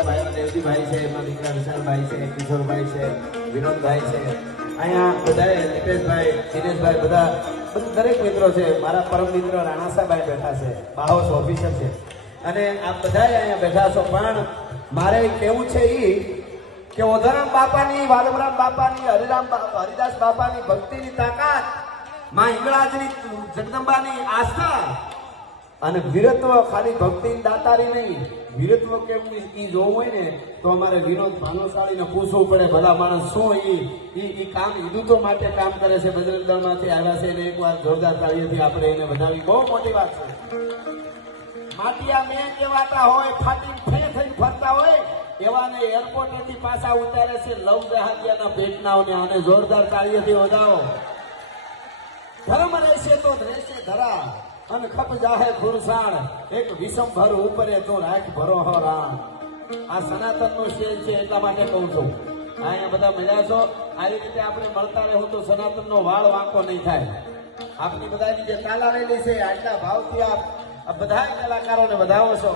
મારા ભાઈઓ દેવજીભાઈ છે, એમના દીકરા વિશાલભાઈ છે, કિશોરભાઈ છે, વિનોદભાઈ છે, અહીંયા બધાએ નિતેશભાઈ, દિનેશભાઈ, બધા દરેક મિત્રો છે. મારા પરમ મિત્ર રાણાસાભાઈ બેઠા છે, બાહોસ ઓફિસર છે, અને આ બધાએ અહીંયા બેઠા છો. પણ મારે કેવું છે એ કે ઓધરામ બાપાની, વાલમરામ બાપાની, હરિદાસ બાપાની ભક્તિની તાકાત, માં હિંગળાજની જગદંબાની આસ્થા અને વીરત્વ ખાલી ભક્તિની દાતારી નહીં, વીરત્વ કેવું એ જોવું હોય ને તો અમારે વિનોદ ભાનુશાળીને પૂછવું પડે. ભલા માણસ શું એ કામ હિન્દુત્વ માટે કામ કરે છે, બજરંગ દળમાંથી આવ્યા છે, એને એકવાર જોરદાર તાળીઓથી આપણે એને વધાવી બહુ મોટી વાત છે. માટિયા મેં કેવાતા હોય, ફાટી ફે થઈને ફરતા હોય એવાને એરપોર્ટેથી પાછા ઉતારે છે લવ જહાજિયાના પેટનાઓને, અને જોરદાર તાળીઓથી વધાવો. ધર્મ રહેશે તો રહેશે ધરા, અને ખપ જાહે ખુરસાણ, એક વિષમભર ઉપરે તો રાખ ભરો રાણ. આ સનાતનનો શેર છે, એટલા માટે કહું છું. અહીંયા બધા મળ્યા છો, આવી રીતે આપણે મળતા રહેવું તો સનાતનનો વાળ વાંકો નહીં થાય. આપની બધાની જે તાલા રહેલી છે, આટલા ભાવથી આપ બધા કલાકારોને વધાવો છો.